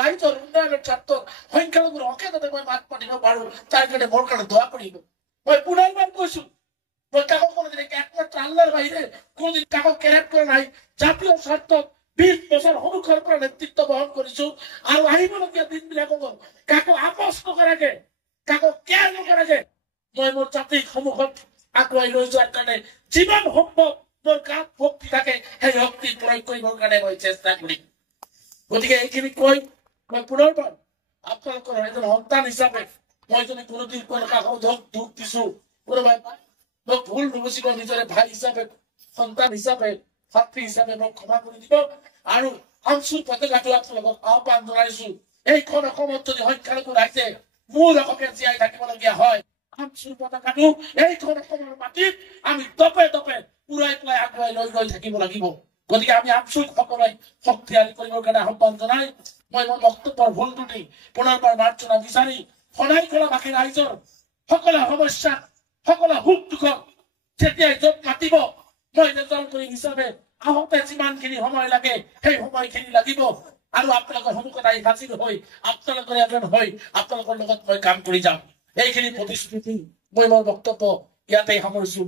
ৰাইজৰ উন্নয়নৰ স্বাৰ্থত সংখ্যালঘুৰ হকে যাতে মই মাত মাতিব পাৰো তাৰ কাৰণে মোৰ কাৰণে দোৱা কৰিব। মই পুনৰবাৰ কৈছো, মই কাকো কোনোদিন একমাত্ৰ আল্লাহৰ বাহিৰে কোনোদিন কাকো কেৰেপ কৰা নাই। জাতীয় স্বাৰ্থত 20 বছৰ সন্মুখৰ পৰা নেতৃত্ব বহন কৰিছো আৰু আহিবলগীয়া দিনবিলাকক কাকো আপোচ নকৰাকে, কাকো কেয়াৰ নকৰাকে মই মোৰ জাতিক সন্মুখত আগুৱাই লৈ যোৱাৰ কাৰণে যিমান সম্ভৱ মোৰ গাত শক্তি থাকে সেই শক্তি প্ৰয়োগ কৰিবৰ কাৰণে মই চেষ্টা কৰিম। গতিকে এইখিনি কৈ মই পুনৰবাৰ আপোনালোকৰ এজন সন্তান হিচাপে মই যদি কোনোদিন কোনো কাকো দুখ দিছো, কোনোবাই মোক ভুল নুবুজিব, নিজৰে ভাই হিচাপে, সন্তান হিচাপে, ছাত্ৰী হিচাপে মোক ক্ষমা কৰি দিব। আৰু আমচুৰ পতাকাটো আপোনালোকক আহ্বান জনাইছো, এইখন অসমত যদি সংখ্যালঘু ৰাইজে মূল হকে জীয়াই থাকিবলগীয়া হয়, আমচুৰ পতাকাটো এইখন অসমৰ মাটিত আমি দপে দপে উৰাই পেলাই আগুৱাই লৈ গৈ থাকিব লাগিব। গতিকে আমি আমচুক সকলোৱে শক্তিশালী কৰিবৰ কাৰণে আহ্বান জনাই মই মোৰ বক্তব্যৰ ভুল ত্ৰুটি পুনৰবাৰ মাৰ্জনা বিচাৰি শোণাইকলাবাসী ৰাইজৰ সকলো সমস্যা, সকলো সুখ দুখক যেতিয়াই য'ত মাতিব মই নেতৃত্ব হিচাপে আহোঁতে যিমানখিনি সময় লাগে সেই সময়খিনি লাগিব আৰু আপোনালোকৰ সন্মুখত আহি হাজিৰ হৈ আপোনালোকৰ এজন হৈ আপোনালোকৰ লগত মই কাম কৰি যাম। এইখিনি প্ৰতিশ্ৰুতি মই মোৰ বক্তব্য ইয়াতেই সামৰিছো।